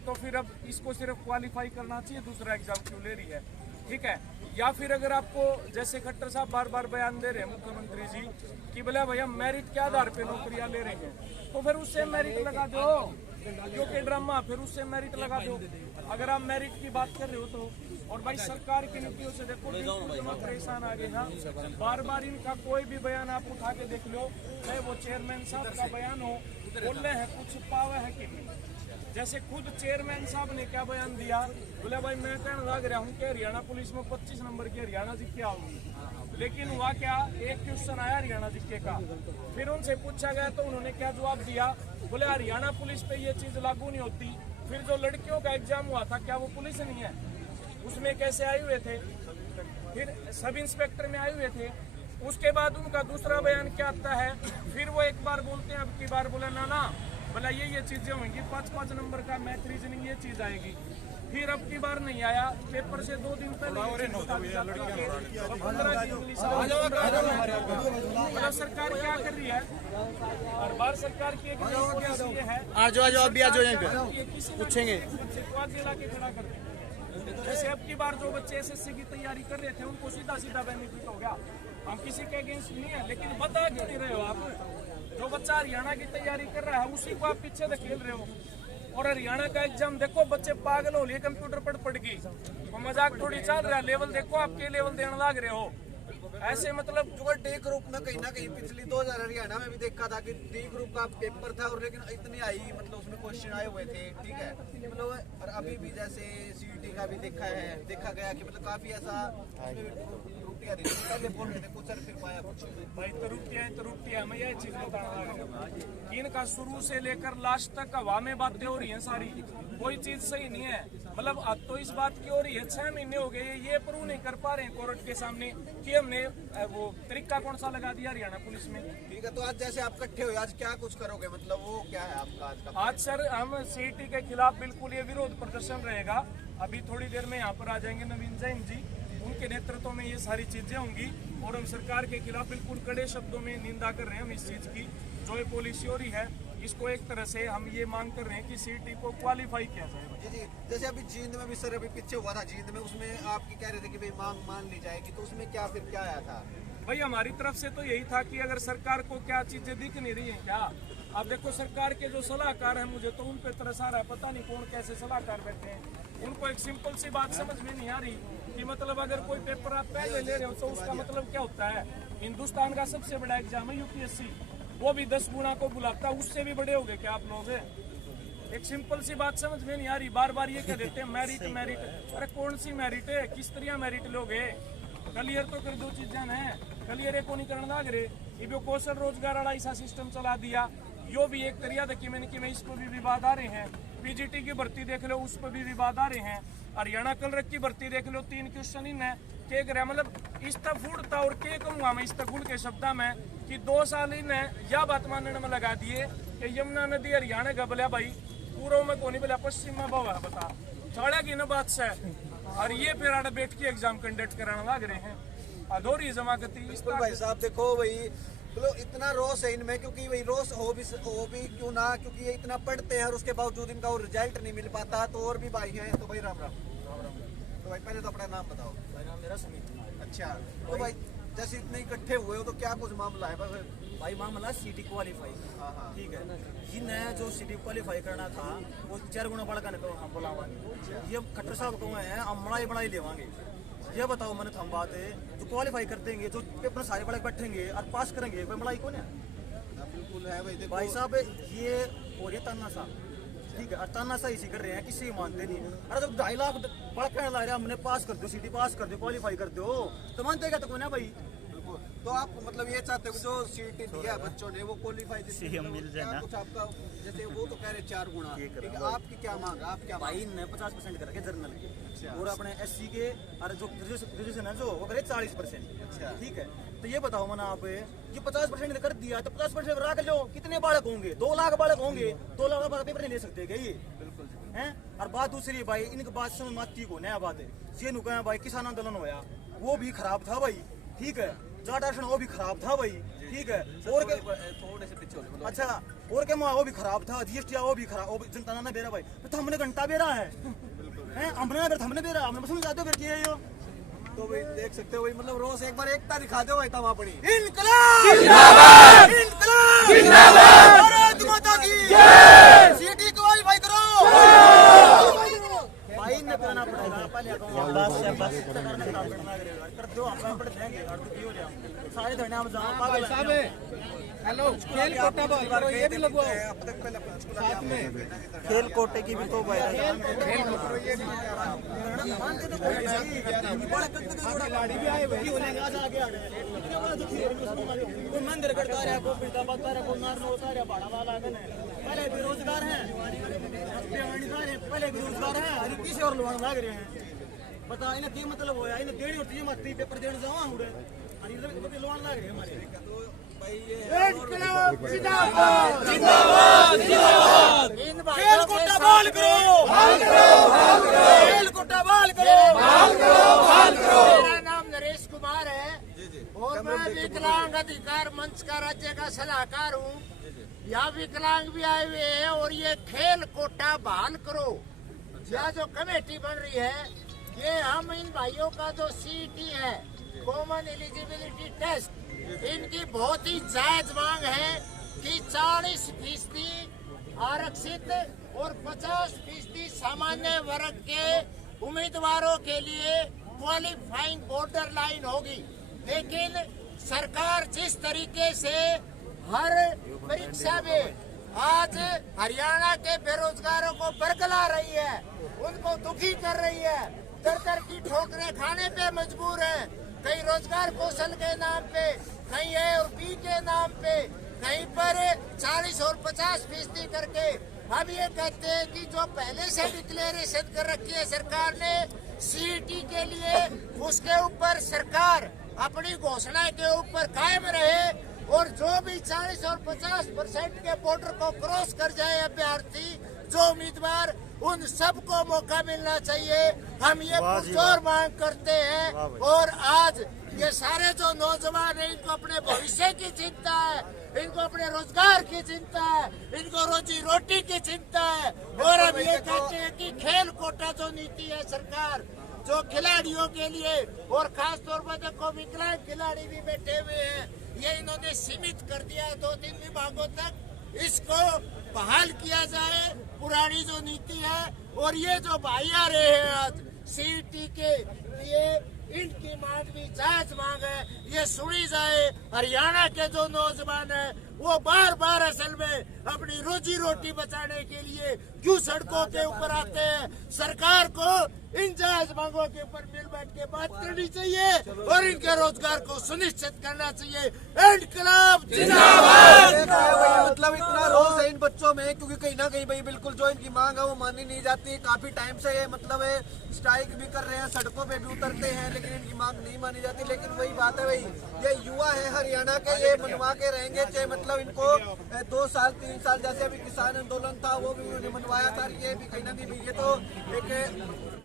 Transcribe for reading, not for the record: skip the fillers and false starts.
तो फिर अब इसको सिर्फ क्वालिफाई करना चाहिए, दूसरा एग्जाम क्यों ले रही है? ठीक है। या फिर अगर आपको जैसे खट्टर साहब बार बार बयान दे रहे हैं मुख्यमंत्री जी कि बोले भैया मेरिट के आधार पे नौकरियां ले रहे हैं, तो फिर उससे मेरिट लगा दो, जो कि ड्रामा, फिर उससे मेरिट लगा दो अगर आप मेरिट की बात कर रहे हो तो। और भाई सरकार की नीतियों से देखो बिल्कुल परेशान आ गए ना। बार बार इनका कोई भी बयान आप उठा के देख लो, चाहे वो चेयरमैन साहब का बयान हो, बोलने हैं कुछ पावा है कि नहीं। जैसे खुद चेयरमैन साहब ने क्या बयान दिया, बोले भाई मैं कहने लग रहा हूँ कि हरियाणा पुलिस में 25 नंबर की हरियाणा जी क्या होगी, लेकिन हुआ क्या, एक क्वेश्चन आया हरियाणा जी का, फिर उनसे पूछा गया तो उन्होंने क्या जवाब दिया, बोले हरियाणा पुलिस पे ये चीज लागू नहीं होती। फिर जो लड़कियों का एग्जाम हुआ था क्या वो पुलिस नहीं है, उसमें कैसे आए हुए थे, फिर सब इंस्पेक्टर में आए हुए थे। उसके बाद उनका दूसरा बयान क्या आता है, फिर वो एक बार बोलते हैं, अब की बार बोले ना बोला ये चीजें होंगी, 5-5 नंबर का मैथ रीजनिंग ये चीज आएगी। फिर अब की बार नहीं आया, पेपर से 2 दिन पहले मतलब सरकार क्या कर रही है, हर बार सरकार की एक पॉलिसी है, पूछेंगे के खड़ा कर दे। जैसे अब की बार जो बच्चे एसएससी की तैयारी कर रहे थे उनको सीधा बेनिफिट हो गया। हम किसी के अगेंस्ट नहीं है, लेकिन बता क्यों नहीं रहे हो आप? जो बच्चा हरियाणा की तैयारी कर रहा है उसी को आप पीछे धकेल रहे हो। और हरियाणा का एग्जाम देखो, बच्चे पागल हो लिए कंप्यूटर पढ़ के, तो मजाक थोड़ी चल रहा है। लेवल देखो, आपके लेवल देने लग रहे हो ऐसे, मतलब जो डी ग्रुप में कहीं ना कहीं पिछली 2000 हरियाणा में भी देखा था कि डी ग्रुप का पेपर था, और लेकिन इतनी आई मतलब उसमें क्वेश्चन आए हुए थे, ठीक है। मतलब और अभी भी जैसे सीईटी का भी देखा गया कि मतलब काफी ऐसा त्रुटियां थी, पहले बोल रहे थे कुछ और फिर पाया कुछ। भाई त्रुटियां मैं यही चीज बताना कि इनका शुरू से लेकर लास्ट तक हवा में बातें हो रही हैं सारी, कोई चीज सही नहीं है। मतलब अब तो इस बात की हो रही है 6 महीने हो गए ये प्रूव नहीं कर पा रहे हैं कोर्ट के सामने कि हमने वो तरीका कौन सा लगा दिया हरियाणा पुलिस में। ठीक है, तो आज जैसे आप इकट्ठे हुए, आज क्या कुछ करोगे, मतलब वो क्या है आपका आज का? आज सर हम सीईटी के खिलाफ बिल्कुल ये विरोध प्रदर्शन रहेगा। अभी थोड़ी देर में यहाँ पर आ जाएंगे नवीन जैन जी, उनके नेतृत्व में ये सारी चीजें होंगी और हम सरकार के खिलाफ बिल्कुल कड़े शब्दों में निंदा कर रहे हैं हम इस चीज की। जो ये पॉलिसी हो रही है इसको एक तरह से हम ये मांग कर रहे हैं कि सीईटी को क्वालिफाई किया जाए। जी, जैसे अभी जींद में भी सर अभी पीछे हुआ था जींद में, उसमें आपकी कह रहे थे कि भाई मांग मान ली जाएगी, तो उसमें क्या फिर क्या आया था? भाई हमारी तरफ से तो यही था कि अगर सरकार को क्या चीजें दिख नहीं रही है क्या, आप देखो सरकार के जो सलाहकार हैं मुझे तो उन पे तरस आ रहा है, पता नहीं कौन कैसे सलाहकार बैठे हैं। उनको एक सिंपल सी बात समझ में नहीं आ रही कि मतलब अगर कोई पेपर आप पहले ले रहे हो तो उसका मतलब क्या होता है। हिंदुस्तान का सबसे बड़ा एग्जाम है यूपीएससी, वो भी 10 गुना को बुलाता है, उससे भी बड़े हो गए क्या आप लोग? एक सिंपल सी बात समझ में नहीं आ रही, बार बार ये कह देते हैं मेरिट। अरे कौन सी मेरिट है, किस तरह मेरिट लोगे? क्लियर तो कर दो चीजें है, क्लियर को नहीं करना लग रहे। ये भी कौशल रोजगार वाला ऐसा सिस्टम चला दिया, यो भी एक तरीका था कि मैंने इस पर भी विवाद आ रहे हैं। पीजीटी की भर्ती देख लो, उस पर भी विवाद आ रहे हैं। हरियाणा कलरक की भर्ती देख लो, 3 क्वेश्चन इन है के करे, मतलब इस तक फूटता और के कहूँगा मैं इस तक गुड़ के शब्द में कि 2 साल इन या बात मानने में लगा दिए कि यमुना नदी हरियाणा का बोला भाई पूर्व में कौन बोला पश्चिम में बवा बता चढ़ा की न बात से, और ये फिर आड़ा बैठ के एग्जाम कंडक्ट कराने लग रहे हैं। अधूरी जमाकती भाई साहब देखो भाई मतलब इतना रोष है इनमें, क्योंकि वही रोष हो भी क्यों ना, क्योंकि ये इतना पढ़ते हैं और उसके बावजूद इनका वो रिजल्ट नहीं मिल पाता। तो और भी भाई हैं, तो भाई राम राम। तो भाई पहले तो अपना नाम बताओ। भाई नाम मेरा सुमित। अच्छा, तो भाई जैसे इतने इकट्ठे हुए हो तो क्या कुछ मामला है? भाई मामला सीटी क्वालिफाई, ठीक है। जिन्हें जो सीटी क्वालिफाई करना था वो 4 गुना बढ़ कर हम बुलावांगे। ये खट्टर साहब को है हम बड़ाई लेवांगे। ये बताओ मैंने थम बात है, जो क्वालिफाई कर देंगे, जो पेपर सारे बड़े बैठेंगे और पास करेंगे, कोई मलाई कौन है? बिल्कुल है भाई साहब, ये हो रही है तानाशाह, ठीक है। और तानाशाह इसी कर रहे हैं, किसी मानते नहीं। अरे जब 2.5 लाख बड़ा कहने लग रहा है हमने पास कर दो, सीटी पास कर दो, क्वालिफाई कर दो, तो मानते क्या? तो कौन है भाई? तो आप मतलब ये चाहते हो जो सीटी दिया बच्चों ने वो क्वालिफाई मिल जाए ना? कुछ आपका जैसे वो तो कह रहे 4 गुना, ठीक है। आपकी क्या मांग है? आप क्या भाई ने 50% करके जर्नल के और अपने एससी के और जो ग्रेजुएशन है जो वो करे 40%, ठीक है। तो ये बताओ मैंने आप ये 50% कर दिया तो 50% रख लो, कितने बालक होंगे? 2 लाख बालक होंगे, 2 लाख बालक पेपर नहीं ले सकते क्या ये? बिल्कुल हैं। और बात दूसरी भाई, इनकी बात समझ में आती को नया बात है, ये नुका भाई किसान आंदोलन होया वो भी खराब था भाई, ठीक है। जाट आरक्षण वो भी खराब था भाई, ठीक है। और थोड़े से पीछे अच्छा, और क्या वो भी खराब था, जीएसटी वो भी खराब, वो भी जनता ना बेरा भाई, तो हमने घंटा बेरा है हमने अगर हमने बेरा हमने समझ जाते हो फिर क्या है यो। तो भाई देख सकते हो भाई, मतलब रोज एक बार एकता दिखा दो भाई तब अपनी। इनकलाब जिंदाबाद, इनकलाब जिंदाबाद, भारत माता की जय, सिटी को क्वालीफाई करो भाई, न करना पड़ेगा पहले बस कर दो, हम पढ़ लेंगे और तो क्यों हो सारे धरने हम जहां पागल साहब हेलो, खेल कोटा बॉल करो, ये भी लगवाओ अब तक पहले साथ में खेल कोटे की भी तो भाई खिलाड़ी भी आए हुए मंदिर करता रहा, को पिता बता रहा, को नार होता रहा, बड़ा वाला पहले बेरोजगार हैं, पहले बेरोजगार हैं, अरे किसी और लोग भाग रहे हैं। बता इन्हें क्या मतलब होया, इन्हें देनी होती है मत पेपर देने जाओ उड़े, अरे लोन लग रहे हमारे। इनकलाब जिंदाबाद, जिंदाबाद, जिंदाबाद, खेल कोटा बहाल करो, बहाल करो, बहाल करो, खेल कोटा बहाल करो, बहाल करो, बहाल करो। मेरा नाम नरेश कुमार है और मैं विकलांग अधिकार मंच का राज्य का सलाहकार हूँ। यहाँ विकलांग भी आए हुए हैं और ये खेल कोटा बहाल करो, यह जो कमेटी बन रही है, ये हम इन भाइयों का जो सीईटी है, कॉमन एलिजिबिलिटी टेस्ट, इनकी बहुत ही जायज मांग है कि 40% आरक्षित और 50% सामान्य वर्ग के उम्मीदवारों के लिए क्वालिफाइंग बॉर्डर लाइन होगी। लेकिन सरकार जिस तरीके से हर परीक्षा में आज हरियाणा के बेरोजगारों को बरगला रही है, उनको दुखी कर रही है, दर दर की ठोकरें खाने पे मजबूर है, कहीं रोजगार कौशल के नाम पे, कहीं ए और बी के नाम पे, कहीं पर 40 और 50% करके हम ये कहते हैं कि जो पहले से डिक्लेरेशन कर रखी है सरकार ने सीईटी के लिए, उसके ऊपर सरकार अपनी घोषणा के ऊपर कायम रहे और जो भी 40 और 50% के बॉर्डर को क्रॉस कर जाए अभ्यर्थी, जो उम्मीदवार, उन सबको मौका मिलना चाहिए। हम ये पुरजोर मांग करते हैं और आज ये सारे जो नौजवान हैं, इनको अपने भविष्य की चिंता है, इनको अपने रोजगार की चिंता है, इनको रोजी रोटी की चिंता है और हम ये कहते हैं कि खेल कोटा जो नीति है सरकार, जो खिलाड़ियों के लिए और खास तौर पर देखो विकलांग खिलाड़ी भी बैठे हुए हैं, ये इन्होंने सीमित कर दिया 2-3 विभागों तक, इसको बहाल किया जाए पुरानी जो नीति है। और ये जो भाई आ रहे हैं आज सीईटी के लिए, इनकी मांग भी जायज मांग है, ये सुनी जाए। हरियाणा के जो नौजवान है वो बार बार असल में अपनी रोजी रोटी बचाने के लिए क्यों सड़कों के ऊपर आते हैं। सरकार को इन जायज मांगों के ऊपर मिल बैठ के बात करनी चाहिए और इनके रोजगार को सुनिश्चित करना चाहिए। इनकलाब जिंदाबाद। मतलब इतना रोष है इन बच्चों में, क्योंकि कहीं ना कहीं भाई बिल्कुल जो इनकी मांग है वो मानी नहीं जाती। काफी टाइम से ये मतलब स्ट्राइक भी कर रहे हैं, सड़कों पे भी उतरते हैं, लेकिन इनकी मांग नहीं मानी जाती। लेकिन वही बात है भाई, ये युवा है हरियाणा के, ये मनवा के रहेंगे, चाहे मतलब इनको 2 साल 3 साल जैसे अभी किसान आंदोलन था वो भी उन्होंने मनवाया था। ये भी कहीं ना कहीं ये तो एक